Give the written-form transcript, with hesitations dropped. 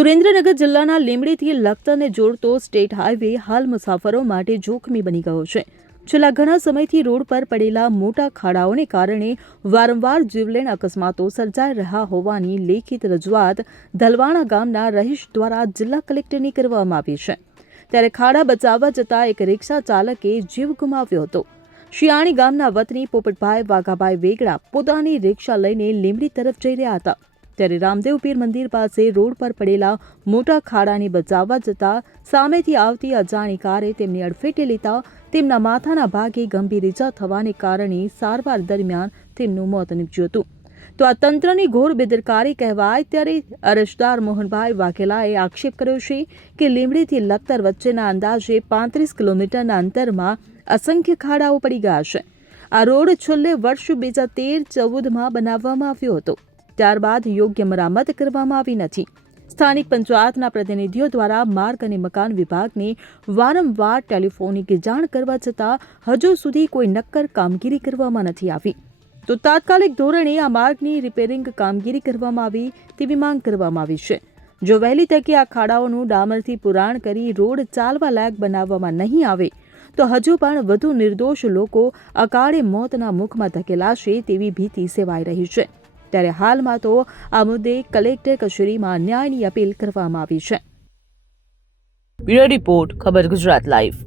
સુરેન્દ્રનગર જિલ્લાના લીંબડીથી લખતરને જોડતો state highway હાલ મુસાફરો માટે જોખમી બની ગયો છે. છેલ્લા ઘણા સમયથી રોડ પર પડેલા મોટા ખાડાઓને કારણે વારંવાર જીવલેણ અકસ્માતો સર્જાઈ રહ્યા હોવાની લેખિત રજૂઆત ધલવાણા ગામના રહીશ દ્વારા જિલ્લા કલેક્ટરને કરવામાં આવી છે. ત્યારે ખાડા બચાવવા જતા એક રિક્ષા ચાલકે જીવ ગુમાવ્યો હતો. શિયાણી ગામના વતની પોપટભાઈ વાઘાભાઈ વેગડા પોતાની રિક્ષા લઈને લીંબડી તરફ જઈ રહ્યા હતા. ત્યારે રામદેવ પીર મંદિર પાસે રોડ પર પડેલા મોટા ખાડાને બચાવવા જતા સામેથી આવતી અજાણી કારે તેમને અડફેટે લેતા તેમના માથાના ભાગે ગંભીર ઇજા થવાને કારણે સારવાર દરમિયાન તેમનું મોત નીપજ્યું હતું. તો આ તંત્રની ઘોર બેદરકારી કહેવાય. ત્યારે અરજદાર મોહનભાઈ વાઘેલાએ આક્ષેપ કર્યો છે કે લીંબડીથી લખતર વચ્ચેના અંદાજે 35 કિલોમીટરના અંતરમાં અસંખ્ય ખાડાઓ પડી ગયા છે. આ રોડ છેલ્લે વર્ષ 2013-14માં બનાવવામાં આવ્યો હતો. ત્યારબાદ યોગ્ય મરામત કરવામાં આવી નથી. સ્થાનિક પંચાયતના પ્રતિનિધિઓ દ્વારા માર્ગ અને મકાન વિભાગને વારંવાર ટેલિફોનિક જાણ કરવા છતાં હજુ સુધી કોઈ નક્કર કામગીરી કરવામાં નથી આવી. તો તાત્કાલિક ધોરણે આ માર્ગની રિપેરિંગ કામગીરી કરવામાં આવી તેવી માંગ કરવામાં આવી છે. જો વહેલી તકે આ ખાડાઓનું ડામરથી પુરાણ કરી રોડ ચાલવા લાયક બનાવવામાં નહીં આવે તો હજુ પણ વધુ નિર્દોષ લોકો અકાળે મોતના મુખમાં ધકેલાશે તેવી ભીતિ સેવાઈ રહી છે. ત્યારે હાલમાં તો આ મુદ્દે કલેક્ટર કચેરીમાં ન્યાયની અપીલ કરવામાં આવી છે. બ્યુરો રિપોર્ટ, ખબર ગુજરાત લાઈવ.